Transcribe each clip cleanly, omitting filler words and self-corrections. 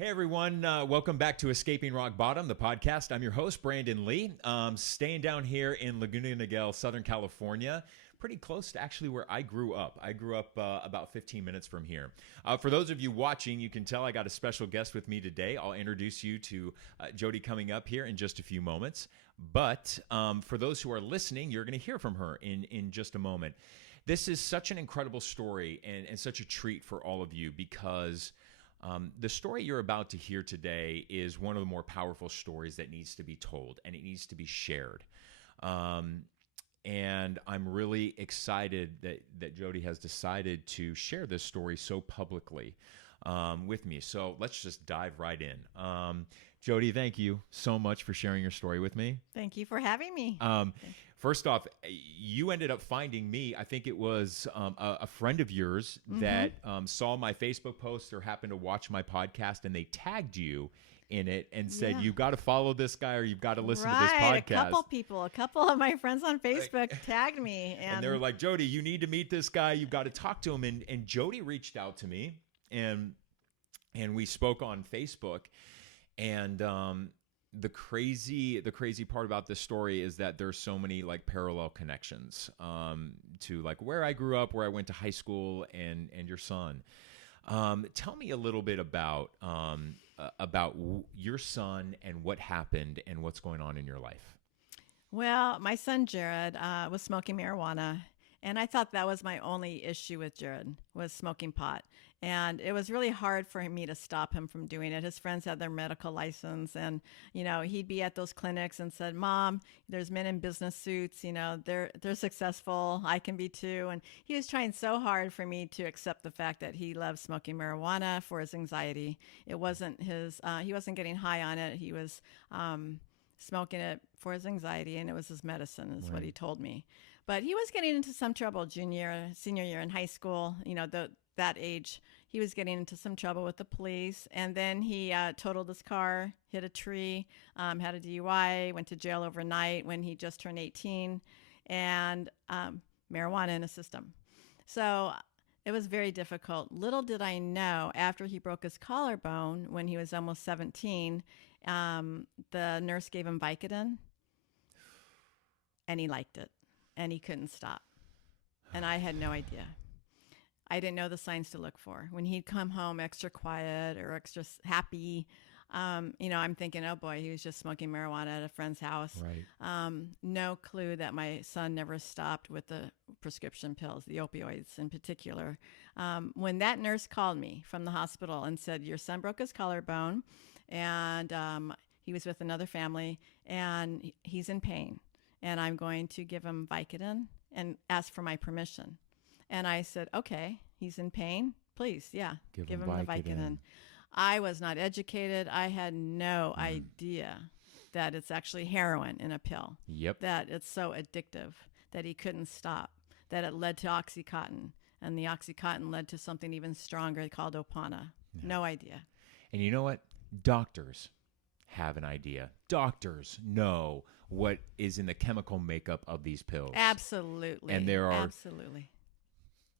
Hey everyone, welcome back to Escaping Rock Bottom, the podcast. I'm your host, Brandon Lee, staying down here in Laguna Niguel, Southern California, pretty close to actually where I grew up. I grew up about 15 minutes from here. For those of you watching, you can tell I got a special guest with me today. I'll introduce you to Jody coming up here in just a few moments. But for those who are listening, you're going to hear from her in just a moment. This is such an incredible story and such a treat for all of you because the story you're about to hear today is one of the more powerful stories that needs to be told, and it needs to be shared. And I'm really excited that Jody has decided to share this story so publicly with me. So let's just dive right in. Jody, thank you so much for sharing your story with me. Thank you for having me. First off, you ended up finding me. I think it was a friend of yours that saw my Facebook post or happened to watch my podcast, and they tagged you in it and said, "You've got to follow this guy or you've got to listen to this podcast." A couple of my friends on Facebook tagged me. And they were like, "Jody, you need to meet this guy. You've got to talk to him." And Jody reached out to me, and we spoke on Facebook. And the crazy part about this story is that there's so many like parallel connections to like where I grew up, where I went to high school, and your son. Tell me a little bit about your son and what happened and what's going on in your life. Well, my son Jared was smoking marijuana, and I thought that was my only issue with Jared was smoking pot. And it was really hard for me to stop him from doing it. His friends had their medical license, and, you know, he'd be at those clinics and said, "Mom, there's men in business suits, you know, they're successful. I can be too." And he was trying so hard for me to accept the fact that he loved smoking marijuana for his anxiety. It wasn't his, he wasn't getting high on it. He was smoking it for his anxiety, and it was his medicine is what he told me. But he was getting into some trouble senior year in high school, you know, that age. He was getting into some trouble with the police, and then he totaled his car, hit a tree, had a DUI, went to jail overnight when he just turned 18, and marijuana in his system. So it was very difficult. Little did I know, after he broke his collarbone when he was almost 17, the nurse gave him Vicodin, and he liked it, and he couldn't stop. And I had no idea. I didn't know the signs to look for. When he'd come home extra quiet or extra happy, you know, I'm thinking, oh boy, he was just smoking marijuana at a friend's house. Right. No clue that my son never stopped with the prescription pills, the opioids in particular. When that nurse called me from the hospital and said, "Your son broke his collarbone, and he was with another family, and he's in pain, and I'm going to give him Vicodin and ask for my permission." And I said, "Okay, he's in pain. Please, yeah, give him the Vicodin." I was not educated. I had no idea that it's actually heroin in a pill. Yep. That it's so addictive that he couldn't stop, that it led to Oxycontin, and the Oxycontin led to something even stronger called Opana. Yeah. No idea. And you know what? Doctors have an idea. Doctors know what is in the chemical makeup of these pills. Absolutely. And there are... Absolutely.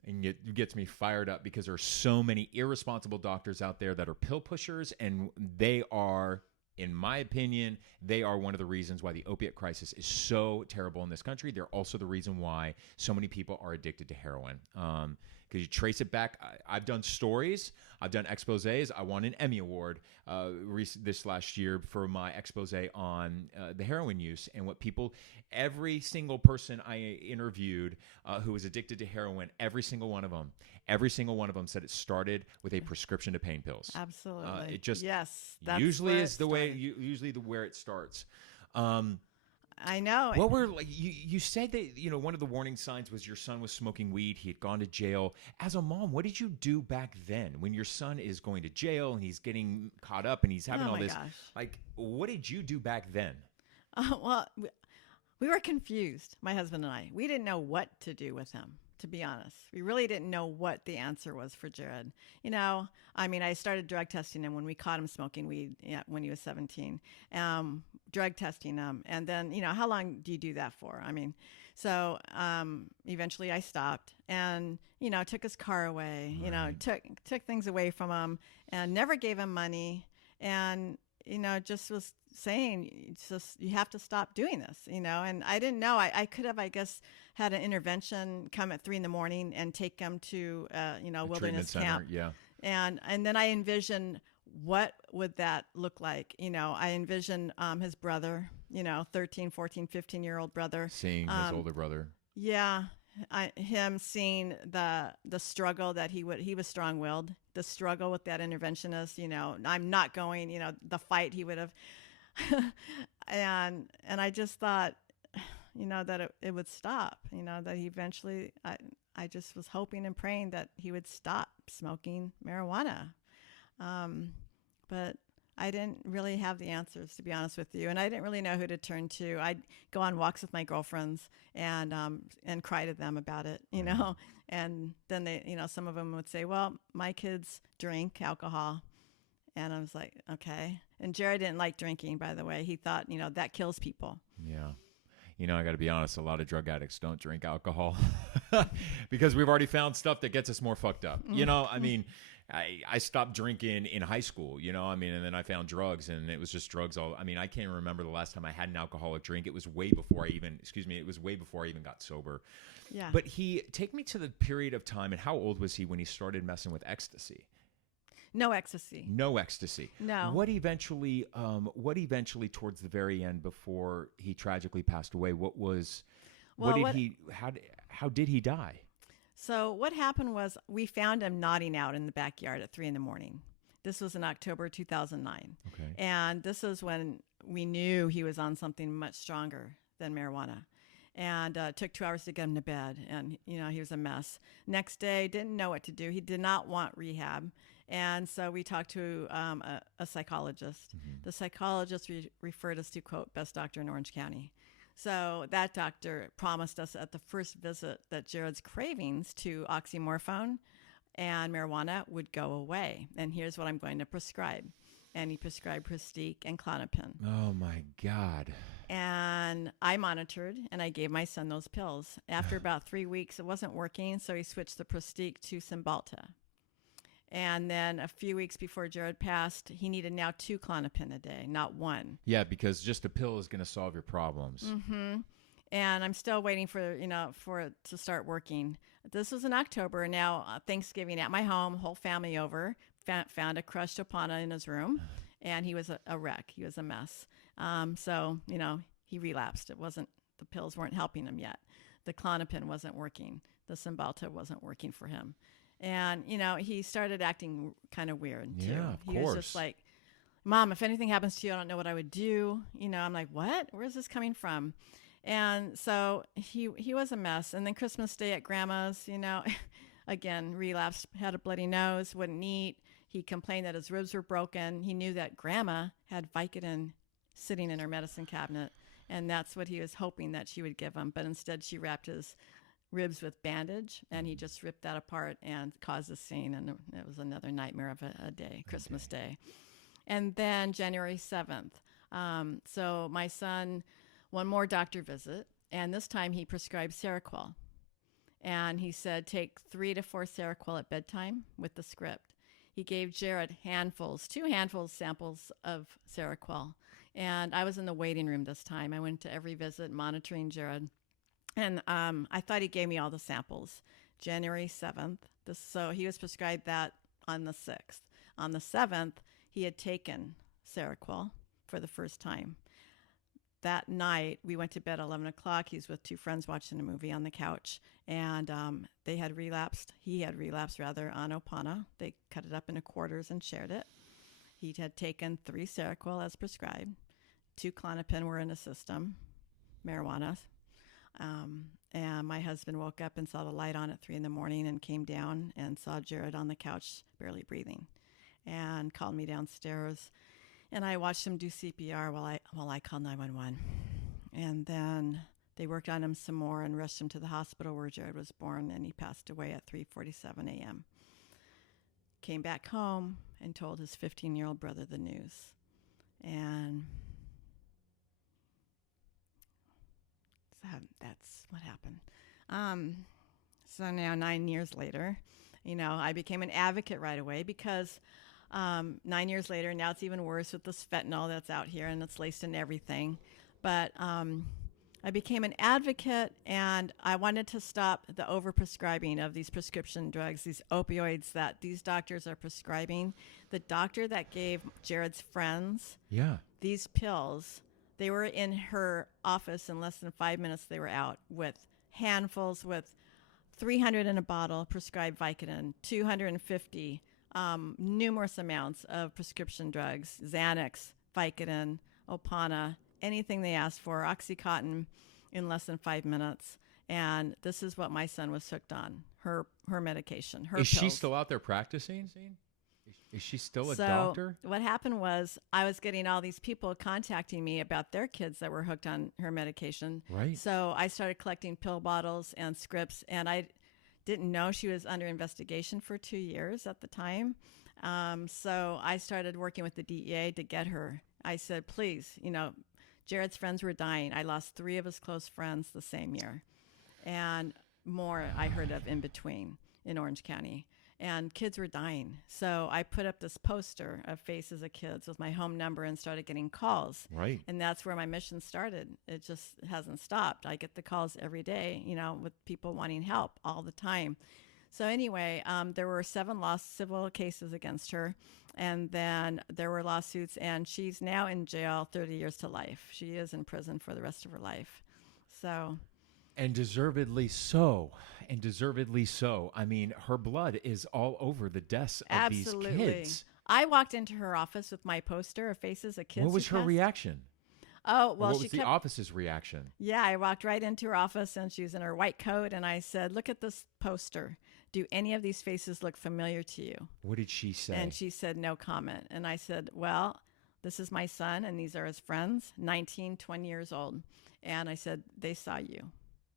And it gets me fired up because there are so many irresponsible doctors out there that are pill pushers, and they are, in my opinion, they are one of the reasons why the opiate crisis is so terrible in this country. They're also the reason why so many people are addicted to heroin. Because you trace it back. I've done stories. I've done exposés. I won an Emmy Award this last year for my expose on the heroin use and what people, every single person I interviewed who was addicted to heroin, every single one of them said it started with a prescription to pain pills. Absolutely. It just yes, that's usually is the way, where it starts. I know. What were like you said that, you know, one of the warning signs was your son was smoking weed. He had gone to jail. As a mom, what did you do back then when your son is going to jail and he's getting caught up and he's having all this? Gosh. Like, what did you do back then? Well, we were confused, my husband and I. We didn't know what to do with him, to be honest. We really didn't know what the answer was for Jared. You know, I mean, I started drug testing him when we caught him smoking weed when he was 17. Drug testing him. And then, you know, how long do you do that for? I mean, so eventually I stopped and, you know, took his car away, you know, took things away from him and never gave him money. and just was saying, it's just, you have to stop doing this, and I didn't know. I could have, I guess, had an intervention, come at 3 a.m. and take him to A wilderness treatment camp. center, yeah. And then I envisioned, what would that look like? I envisioned his brother, 13, 14, 15-year-old brother. Seeing his older brother. Yeah. Him seeing the struggle that he was strong-willed, the struggle with that interventionist, I'm not going, the fight he would have. and I just thought, that it would stop, that he eventually, I just was hoping and praying that he would stop smoking marijuana. But I didn't really have the answers, to be honest with you. And I didn't really know who to turn to. I'd go on walks with my girlfriends and cry to them about it, and then they, some of them would say, well, my kids drink alcohol. And I was like, okay. And Jared didn't like drinking, by the way. He thought, that kills people. Yeah. I got to be honest, a lot of drug addicts don't drink alcohol because we've already found stuff that gets us more fucked up. I mean, I stopped drinking in high school, and then I found drugs, and it was just drugs I can't even remember the last time I had an alcoholic drink. It was way before it was way before I even got sober. Yeah. But take me to the period of time, and how old was he when he started messing with ecstasy? No ecstasy. No ecstasy. No. What eventually towards the very end, before he tragically passed away, how did he die? So what happened was, we found him nodding out in the backyard at 3 a.m. This was in October 2009. Okay. And this is when we knew he was on something much stronger than marijuana. And it took 2 hours to get him to bed. And, he was a mess. Next day, didn't know what to do. He did not want rehab. And so we talked to a psychologist. Mm-hmm. The psychologist referred us to, quote, best doctor in Orange County. So that doctor promised us at the first visit that Jared's cravings to oxymorphone and marijuana would go away. And here's what I'm going to prescribe. And he prescribed Prestige and Klonopin. Oh, my God. And I monitored, and I gave my son those pills. After about 3 weeks, it wasn't working, so he switched the Prestige to Cymbalta. And then a few weeks before Jared passed, he needed now 2 Klonopin a day, not 1. Yeah, because just a pill is going to solve your problems. Mm-hmm. And I'm still waiting for it to start working. This was in October. Now, Thanksgiving at my home, whole family over, found a crushed Opana in his room, and he was a wreck. He was a mess. So, he relapsed. The pills weren't helping him yet. The Klonopin wasn't working. The Cymbalta wasn't working for him. And, he started acting kind of weird, too. Yeah, of he course. was just like, Mom, if anything happens to you, I don't know what I would do. I'm like, what? Where's this coming from? And so he was a mess. And then Christmas Day at Grandma's, again, relapsed, had a bloody nose, wouldn't eat. He complained that his ribs were broken. He knew that Grandma had Vicodin sitting in her medicine cabinet, and that's what he was hoping that she would give him. But instead, she wrapped his ribs with bandage, and he just ripped that apart and caused a scene, and it was another nightmare of a day, Christmas Day. And then January 7th. So my son, one more doctor visit, and this time he prescribed Seroquel. And he said, take 3 to 4 Seroquel at bedtime with the script. He gave Jared 2 handfuls samples of Seroquel. And I was in the waiting room this time. I went to every visit monitoring Jared. And I thought he gave me all the samples. January 7th. So he was prescribed that on the 6th. On the 7th, he had taken Seroquel for the first time. That night, we went to bed at 11 o'clock. He was with 2 friends watching a movie on the couch. And they had relapsed. He had relapsed, rather, on Opana. They cut it up into quarters and shared it. He had taken 3 Seroquel as prescribed. 2 Klonopin were in the system, marijuana. And my husband woke up and saw the light on at 3 a.m. and came down and saw Jared on the couch, barely breathing, and called me downstairs. And I watched him do CPR while I called 911. And then they worked on him some more and rushed him to the hospital where Jared was born, and he passed away at 3:47 a.m. Came back home and told his 15-year-old brother the news. And that's what happened. So now 9 years later, I became an advocate right away because 9 years later, now it's even worse with this fentanyl that's out here, and it's laced in everything. But I became an advocate, and I wanted to stop the overprescribing of these prescription drugs, these opioids that these doctors are prescribing. The doctor that gave Jared's friends these pills, they were in her office in less than 5 minutes. They were out with handfuls, with 300 in a bottle prescribed Vicodin, 250, numerous amounts of prescription drugs, Xanax, Vicodin, Opana, anything they asked for, OxyContin, in less than 5 minutes. And this is what my son was hooked on, her medication, her Is pills. she still out there practicing? Is she still a doctor? What happened was I was getting all these people contacting me about their kids that were hooked on her medication. Right. So I started collecting pill bottles and scripts, and I didn't know she was under investigation for 2 years at the time. So I started working with the DEA to get her. I said, please, Jared's friends were dying. I lost 3 of his close friends the same year, and more I heard of in between in Orange County. And kids were dying. So I put up this poster of faces of kids with my home number and started getting calls. Right. And that's where my mission started. It just hasn't stopped. I get the calls every day, with people wanting help all the time. So anyway, there were 7 civil cases against her. And then there were lawsuits, and she's now in jail 30 years to life. She is in prison for the rest of her life. So... And deservedly so. And deservedly so. I mean, her blood is all over the deaths of these kids. I walked into her office with my poster of faces of kids. What was her reaction? Oh, well, what was the office's reaction? Yeah, I walked right into her office, and she was in her white coat, and I said, look at this poster. Do any of these faces look familiar to you? What did she say? And she said, no comment. And I said, well, this is my son, and these are his friends, 19, 20 years old. And I said, they saw you.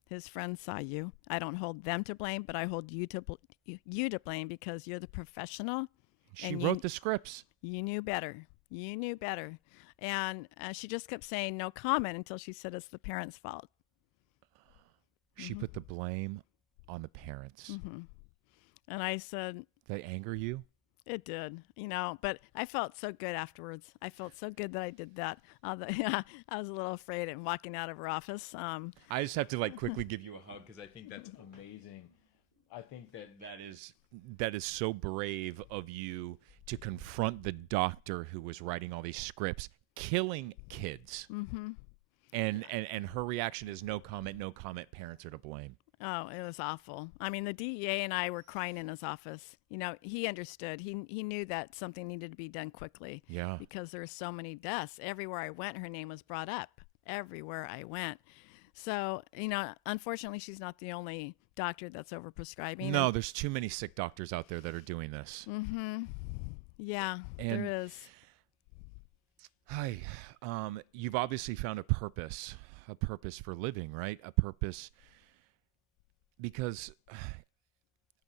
His friends saw you. I don't hold them to blame, but I hold you to blame because you're the professional. She wrote the scripts. You knew better. You knew better. And she just kept saying no comment until she said it's the parents' fault. She put the blame on the parents. Mm-hmm. And I said... Did that anger you? It did, but I felt so good afterwards. I felt so good that I did that. I was a little afraid in walking out of her office. I just have to quickly give you a hug because I think that's amazing. I think that is so brave of you to confront the doctor who was writing all these scripts, killing kids. Mm-hmm. And her reaction is no comment, parents are to blame. Oh, it was awful. I mean, the DEA and I were crying in his office. He understood. He knew that something needed to be done quickly. Yeah. Because there were so many deaths. Everywhere I went, her name was brought up. Everywhere I went. So, unfortunately, she's not the only doctor that's overprescribing. No, there's too many sick doctors out there that are doing this. Mm-hmm. Yeah, and there is. Hi. You've obviously found a purpose for living, right? A purpose... Because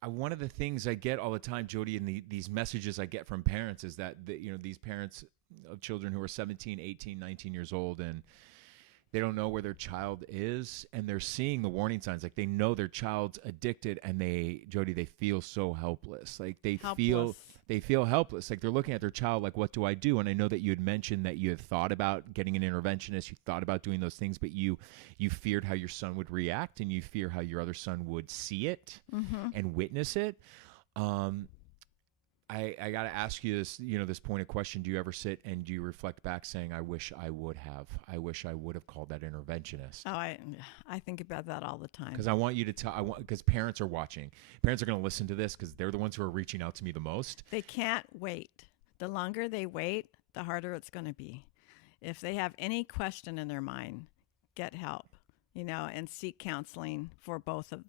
one of the things I get all the time, Jody, and these messages I get from parents is that, these parents of children who are 17, 18, 19 years old, and they don't know where their child is, and they're seeing the warning signs. Like, they know their child's addicted, and they feel so helpless. Like, they feel helpless. Like, they're looking at their child like, what do I do? And I know that you had mentioned that you had thought about getting an interventionist. You thought about doing those things, but you feared how your son would react, and you fear how your other son would see it and witness it. I got to ask you this, this pointed question. Do you ever sit and do you reflect back saying, I wish I would have called that interventionist? Oh, I think about that all the time. Because I want you to tell, because parents are watching. Parents are going to listen to this because they're the ones who are reaching out to me the most. They can't wait. The longer they wait, the harder it's going to be. If they have any question in their mind, get help, and seek counseling for both of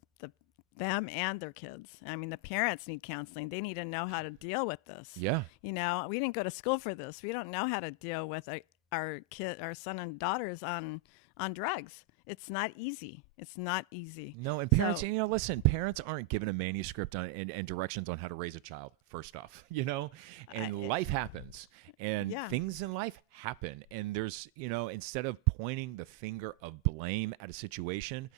them and their kids. I mean, the parents need counseling. They need to know how to deal with this. Yeah. We didn't go to school for this. We don't know how to deal with our son and daughters on drugs. It's not easy. It's not easy. No, and parents, listen, parents aren't given a manuscript and directions on how to raise a child, first off, and life happens, and things in life happen. And there's, instead of pointing the finger of blame at a situation,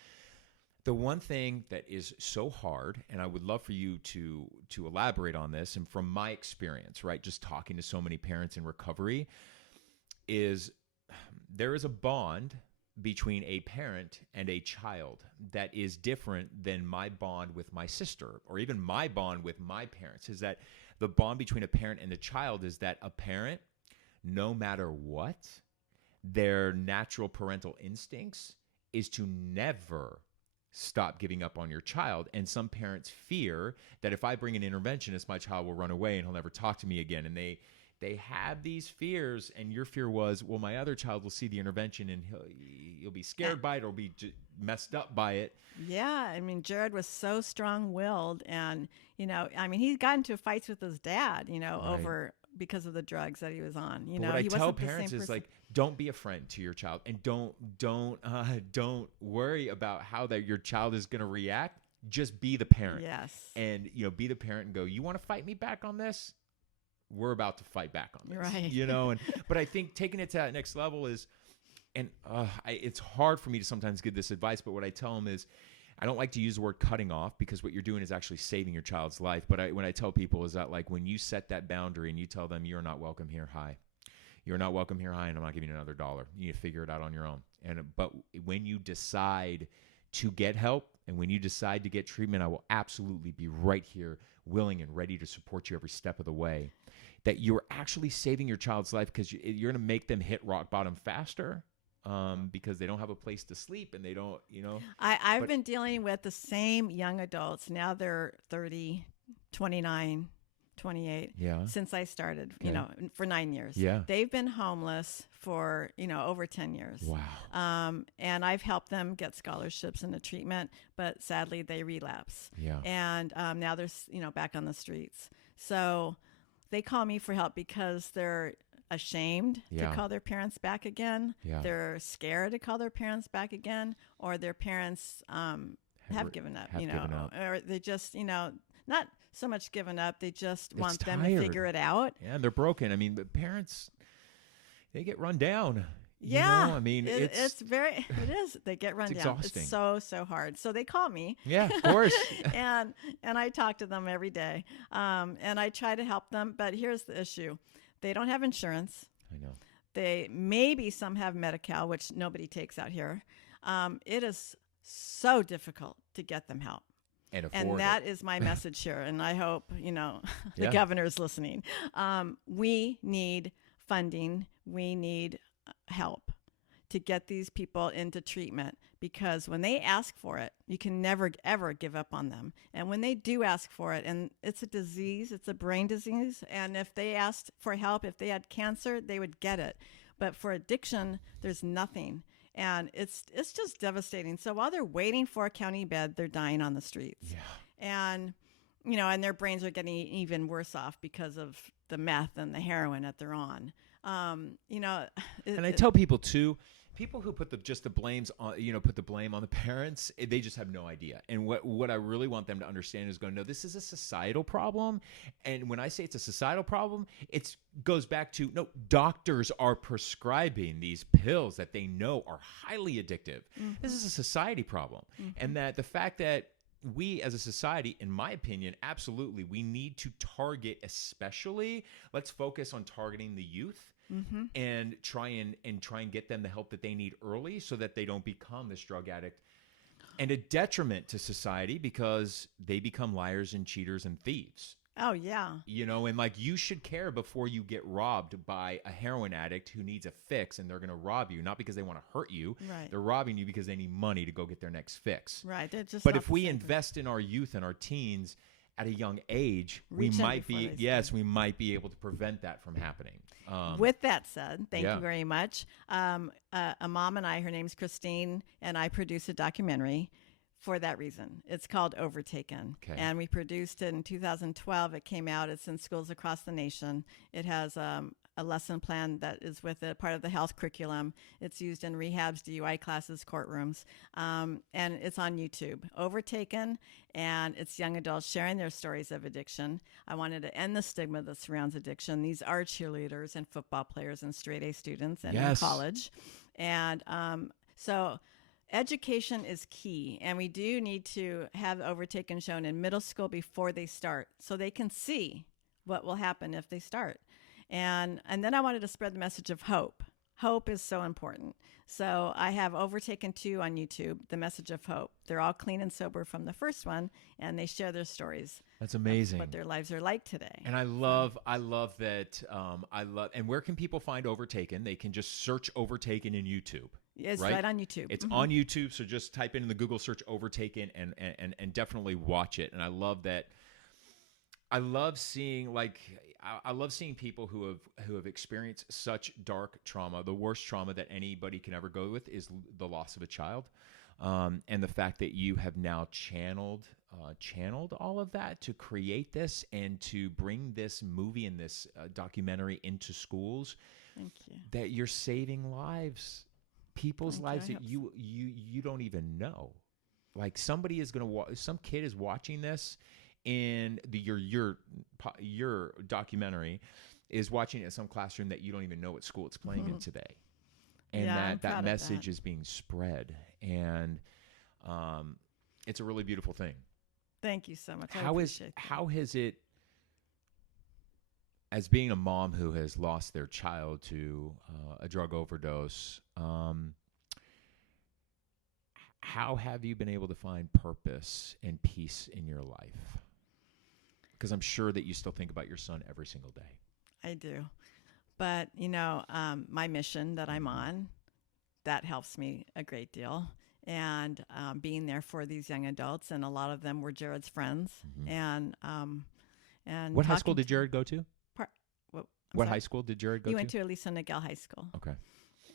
The one thing that is so hard, and I would love for you to elaborate on this, and from my experience, right, just talking to so many parents in recovery, is there is a bond between a parent and a child that is different than my bond with my sister, or even my bond with my parents. Is that the bond between a parent and a child is that a parent, no matter what, their natural parental instincts is to never stop giving up on your child. And some parents fear that if I bring an interventionist, my child will run away and he'll never talk to me again. And they have these fears, and your fear was, well, my other child will see the intervention and he'll be scared by it or be messed up by it. Yeah, I mean, Jared was so strong-willed, and he got into fights with his dad, Right. over because of the drugs that he was on. But what I he tell wasn't the parents same is person. like, don't be a friend to your child, and don't worry about how that your child is going to react. Just be the parent. Yes. And be the parent and go, you want to fight me back on this? We're about to fight back on this. Right. But I think taking it to that next level is, and it's hard for me to sometimes give this advice, but what I tell them is, I don't like to use the word cutting off, because what you're doing is actually saving your child's life. But when I tell people is that, like, when you set that boundary and you tell them you're not welcome here, hi. You're not welcome here, hi, and I'm not giving you another $1. You need to figure it out on your own. But when you decide to get help and when you decide to get treatment, I will absolutely be right here, willing and ready to support you every step of the way. That you're actually saving your child's life, because you're going to make them hit rock bottom faster. Because they don't have a place to sleep, and they don't, I've been dealing with the same young adults. Now they're 30, 29, 28. Yeah. Since I started, Okay. For 9 years. Yeah. They've been homeless for, over 10 years. Wow. And I've helped them get scholarships into treatment, but sadly they relapse. Yeah. And now they're, back on the streets. So they call me for help because they're ashamed to call their parents back again. Yeah. They're scared to call their parents back again, or their parents have given up, given up. or they just, not so much given up. They just want them tired. to figure it out. Yeah, and they're broken. I mean, the parents, they get run down. Yeah. I mean, it is. They get run down. exhausting. It's so hard. So they call me. Yeah, of course. and I talk to them every day. And I try to help them. But here's the issue. They don't have insurance. I know. Maybe some have Medi-Cal, which nobody takes out here. It is so difficult to get them help. And afford And that it. is my message here. And I hope, the governor's listening. We need funding. We need help to get these people into treatment, because when they ask for it, you can never, ever give up on them. And when they do ask for it, and it's a disease, it's a brain disease, and if they asked for help, if they had cancer, they would get it. But for addiction, there's nothing. And it's just devastating. So while they're waiting for a county bed, they're dying on the streets. Yeah. And, and their brains are getting even worse off because of the meth and the heroin that they're on. And I tell people too, people who put the blames on, put the blame on the parents, they just have no idea. And what I really want them to understand is no, this is a societal problem. And when I say it's a societal problem, it goes back to, no, doctors are prescribing these pills that they know are highly addictive. Mm-hmm. This is a society problem. Mm-hmm. And that the fact that we as a society, in my opinion, absolutely, we need to target, let's focus on targeting the youth. Mm-hmm. And try and get them the help that they need early, so that they don't become this drug addict and a detriment to society, because they become liars and cheaters and thieves. Oh, yeah. And like, you should care before you get robbed by a heroin addict who needs a fix, and they're going to rob you, not because they want to hurt you. Right. They're robbing you because they need money to go get their next fix. Right. But if we invest in our youth and our teens at a young age, we might be able to prevent that from happening. With that said, thank you very much. A mom and I, her name's Christine, and I produced a documentary for that reason. It's called Overtaken. Okay. And we produced it in 2012. It came out. It's in schools across the nation. It has a lesson plan that is with it, part of the health curriculum. It's used in rehabs, DUI classes, courtrooms, and it's on YouTube. Overtaken, and it's young adults sharing their stories of addiction. I wanted to end the stigma that surrounds addiction. These are cheerleaders and football players and straight A students and in college. And so Education is key, and we do need to have Overtaken shown in middle school before they start, so they can see what will happen if they start. And then I wanted to spread the message of hope. Hope is so important. So I have Overtaken 2 on YouTube, The Message of Hope. They're all clean and sober from the first one, and they share their stories. That's amazing. What their lives are like today. And I love that. And where can people find Overtaken? They can just search Overtaken in YouTube. It's right on YouTube. It's on YouTube. So just type in the Google search Overtaken and definitely watch it. And I love that. I love seeing people who have experienced such dark trauma. The worst trauma that anybody can ever go with is the loss of a child. And the fact that you have now channeled all of that to create this and to bring this movie and this documentary into schools. Thank you. That you're saving lives, people's lives that you don't even know. Like somebody is some kid is watching this, and your documentary is watching it in some classroom that you don't even know what school it's playing in today. And that message is being spread. And it's a really beautiful thing. Thank you so much. How has it, as being a mom who has lost their child to a drug overdose, how have you been able to find purpose and peace in your life? Because I'm sure that you still think about your son every single day. I do. But, my mission that I'm on, that helps me a great deal. And being there for these young adults, and a lot of them were Jared's friends. And what high school did Jared go to? What high school did Jared go to? He went to Elisa Nagel High School. Okay.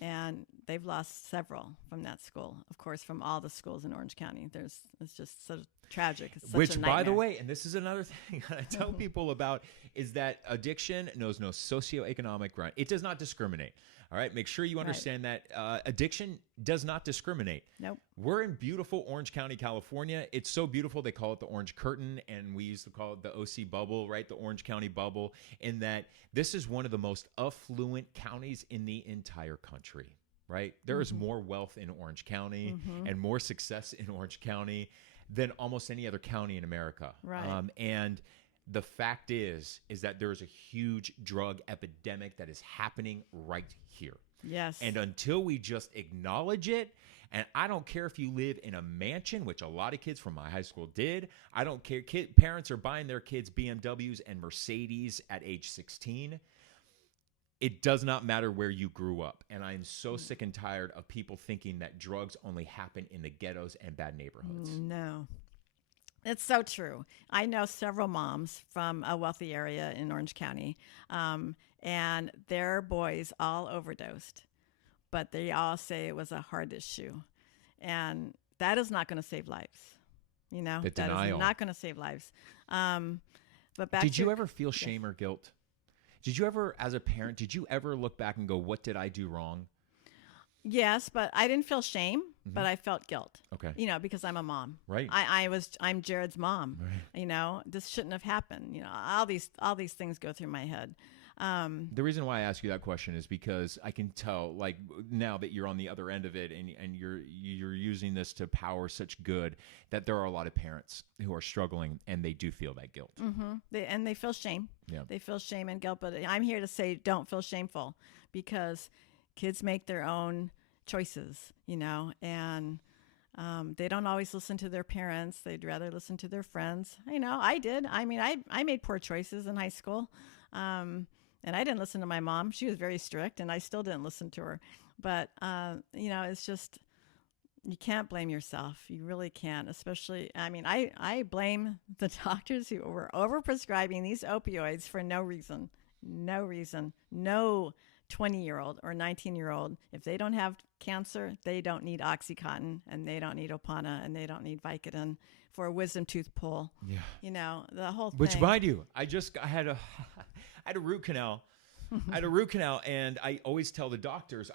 And they've lost several from that school, of course, from all the schools in Orange County. It's just so tragic. It's such Which, a nightmare. by the way, and this is another thing I tell people about, is that addiction knows no socioeconomic ground. It does not discriminate. All right. Make sure you understand that addiction does not discriminate. Nope. We're in beautiful Orange County, California. It's so beautiful. They call it the Orange Curtain, and we used to call it the OC bubble, right? The Orange County bubble, in that this is one of the most affluent counties in the entire country, right? There is more wealth in Orange County and more success in Orange County than almost any other county in America. Right. And the fact is that there is a huge drug epidemic that is happening right here. Yes. And until we just acknowledge it, and I don't care if you live in a mansion, which a lot of kids from my high school did. I don't care. Parents are buying their kids BMWs and Mercedes at age 16. It does not matter where you grew up. And I'm so sick and tired of people thinking that drugs only happen in the ghettos and bad neighborhoods. No. It's so true. I know several moms from a wealthy area in Orange County, and their boys all overdosed, but they all say it was a hard issue. And that is not going to save lives. The that denial. is not going to save lives. But did you ever feel shame or guilt? Did you ever, as a parent, look back and go, what did I do wrong? Yes, but I didn't feel shame, but I felt guilt. Okay. Because I'm a mom. Right. I'm Jared's mom. Right. This shouldn't have happened. All these things go through my head. The reason why I ask you that question is because I can tell, like, now that you're on the other end of it and you're using this to power such good, that there are a lot of parents who are struggling and they do feel that guilt. They feel shame. Yeah. They feel shame and guilt, but I'm here to say don't feel shameful, because kids make their own choices, and they don't always listen to their parents. They'd rather listen to their friends. I did. I made poor choices in high school. And I didn't listen to my mom. She was very strict, and I still didn't listen to her. But, it's just, you can't blame yourself. You really can't, especially, I blame the doctors who were overprescribing these opioids for no reason. No reason. No 20-year-old or 19-year-old, if they don't have cancer, they don't need OxyContin, and they don't need Opana, and they don't need Vicodin for a wisdom tooth pull. Yeah. The whole thing. Which, mind you, I had a root canal. I had a root canal, and I always tell the doctors,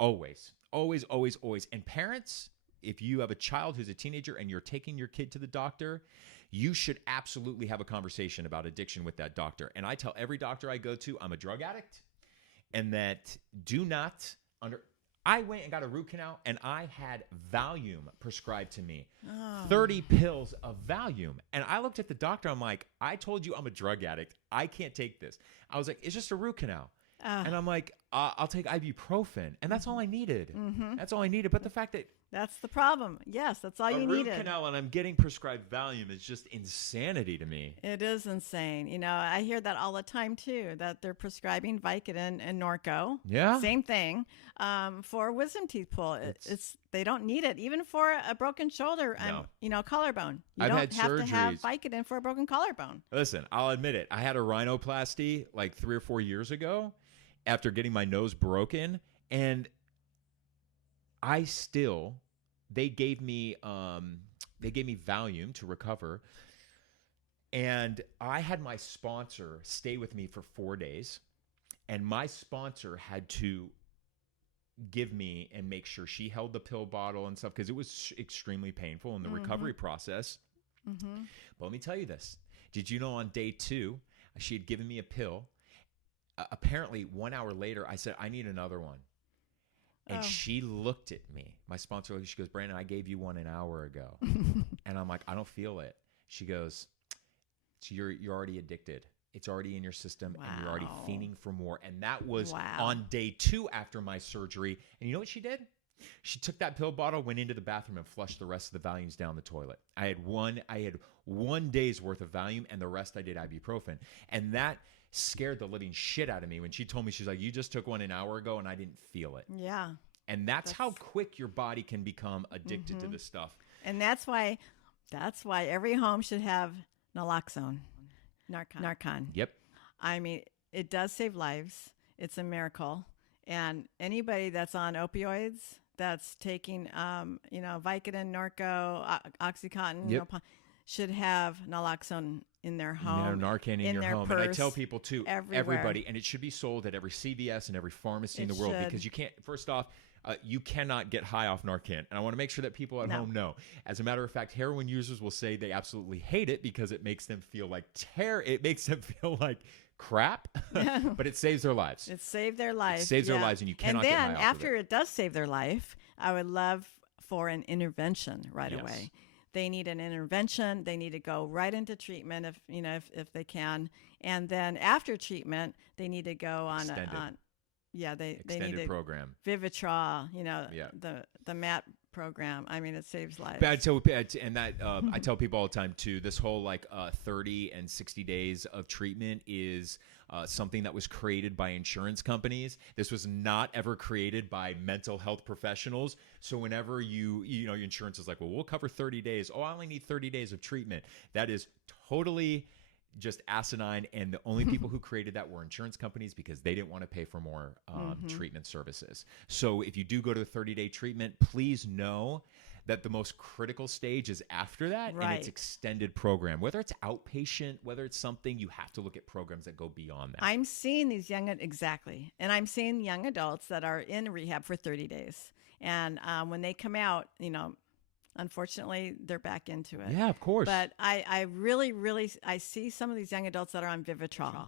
always. And parents, if you have a child who's a teenager and you're taking your kid to the doctor, you should absolutely have a conversation about addiction with that doctor. And I tell every doctor I go to, I'm a drug addict, and that do not I went and got a root canal, and I had Valium prescribed to me. Oh. 30 pills of Valium. And I looked at the doctor. I'm like, I told you I'm a drug addict. I can't take this. I was like, it's just a root canal. And I'm like, I'll take ibuprofen. And that's all I needed. That's all I needed. But the fact that that's the problem. Yes, that's all you a root needed. canal and I'm getting prescribed Valium is just insanity to me. It is insane. You know, I hear that all the time too, that they're prescribing Vicodin and Norco. Yeah. Same thing. For wisdom teeth pull. They don't need it. Even for a broken shoulder and, collarbone. You don't have to have Vicodin for a broken collarbone. Listen, I'll admit it. I had a rhinoplasty like 3 or 4 years ago after getting my nose broken, and they gave me Valium to recover, and I had my sponsor stay with me for 4 days, and my sponsor had to give me and make sure she held the pill bottle and stuff because it was extremely painful in the recovery process. But let me tell you this. Did you know on day 2, she had given me a pill? Apparently 1 hour later, I said, I need another one. And she looked at me, my sponsor, she goes, Brandon, I gave you one an hour ago. And I'm like, I don't feel it. She goes, so you're already addicted. It's already in your system and you're already fiending for more. And that was on day 2 after my surgery. And you know what she did? She took that pill bottle, went into the bathroom and flushed the rest of the Valiums down the toilet. I had 1 day's worth of Valium and the rest I did ibuprofen. And that scared the living shit out of me when she told me, she's like, you just took one an hour ago and I didn't feel it. Yeah. And that's how quick your body can become addicted to this stuff. And that's why every home should have naloxone. Narcan. Yep. I mean, it does save lives. It's a miracle. And anybody that's on opioids, that's taking, Vicodin, Norco, Oxycontin, should have naloxone in their home. Narcan in your home. Purse, and I tell people too, everybody, and it should be sold at every CVS and every pharmacy in the world because you can't, first off, you cannot get high off Narcan. And I want to make sure that people at home know. As a matter of fact, heroin users will say they absolutely hate it because it makes them feel like it makes them feel like crap, but it saves their lives. It saved their life. It saves their lives, and you cannot get high off of it. And then after it does save their life, I would love for an intervention right away. They need an intervention. They need to go right into treatment if they can. And then after treatment, they need to go on they need a program. Vivitrol, the MAT program. I mean, it saves lives. But I tell people all the time too, this whole 30 and 60 days of treatment is something that was created by insurance companies. This was not ever created by mental health professionals. So whenever your insurance is like, well, we'll cover 30 days. Oh, I only need 30 days of treatment. That is totally just asinine. And the only people who created that were insurance companies because they didn't want to pay for more treatment services. So if you do go to a 30-day treatment, please know that the most critical stage is after that, and it's extended program. Whether it's outpatient, whether it's something, you have to look at programs that go beyond that. I'm seeing these and I'm seeing young adults that are in rehab for 30 days. And when they come out, unfortunately, they're back into it. Yeah, of course. But I really, really, I see some of these young adults that are on Vivitrol.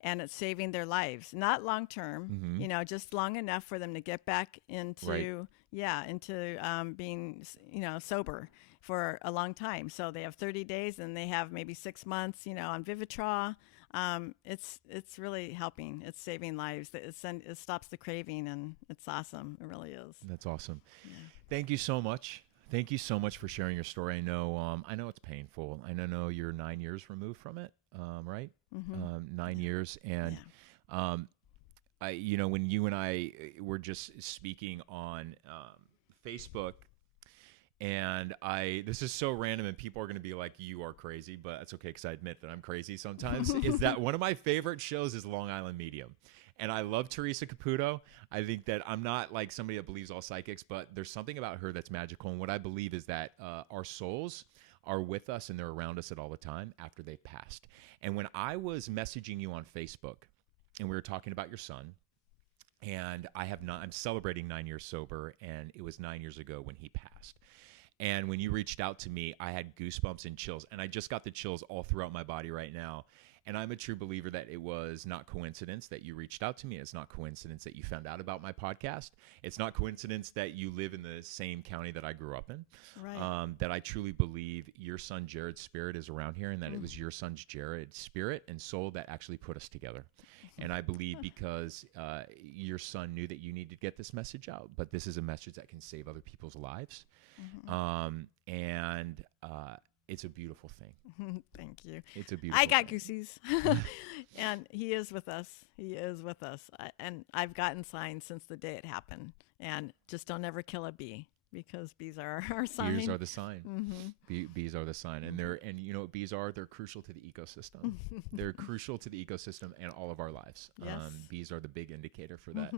And it's saving their lives. Not long term, just long enough for them to get back into being, sober for a long time. So they have 30 days and they have maybe 6 months, on Vivitrol. It's really helping. It's saving lives. It stops the craving, and it's awesome. It really is. That's awesome. Yeah. Thank you so much. Thank you so much for sharing your story. I know it's painful. I know you're 9 years removed from it, right? 9 years. And, when you and I were just speaking on Facebook, and this is so random and people are going to be like, you are crazy, but that's okay because I admit that I'm crazy sometimes, is that one of my favorite shows is Long Island Medium. And I love Teresa Caputo. I think that I'm not like somebody that believes all psychics, but there's something about her that's magical. And what I believe is that our souls are with us and they're around us at all the time after they've passed. And when I was messaging you on Facebook and we were talking about your son, and I'm celebrating 9 years sober, and it was 9 years ago when he passed. And when you reached out to me, I had goosebumps and chills, and I just got the chills all throughout my body right now. And I'm a true believer that it was not coincidence that you reached out to me. It's not coincidence that you found out about my podcast. It's not coincidence that you live in the same county that I grew up in. Right. That I truly believe your son Jared's spirit is around here, and that it was your son's Jared's spirit and soul that actually put us together. And I believe because your son knew that you needed to get this message out, but this is a message that can save other people's lives. And it's a beautiful thing. Thank you. It's a beautiful I got thing. goosies. And he is with us. He is with us. And I've gotten signs since the day it happened. And just don't ever kill a bee, because bees are our sign. Bees are the sign. Bees are the sign, and you know what bees are? They're crucial to the ecosystem. They're crucial to the ecosystem and all of our lives. Yes. Bees are the big indicator for that.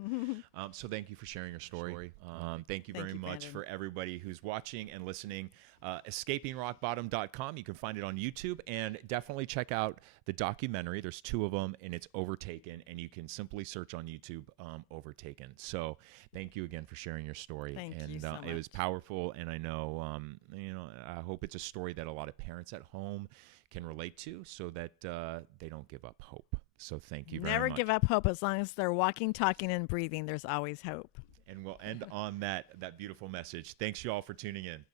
So thank you for sharing your story. Thank you very much Brandon. for everybody who's watching and listening. EscapingRockBottom.com. You can find it on YouTube, and definitely check out the documentary. There's 2 of them, and it's Overtaken, and you can simply search on YouTube Overtaken. So thank you again for sharing your story. Thank and you so it was powerful, and I know I hope it's a story that a lot of parents at home can relate to, so that they don't give up hope. So thank you very Never much. give up hope. As long as they're walking, talking, and breathing, there's always hope. And we'll end on that beautiful message. Thanks you all for tuning in.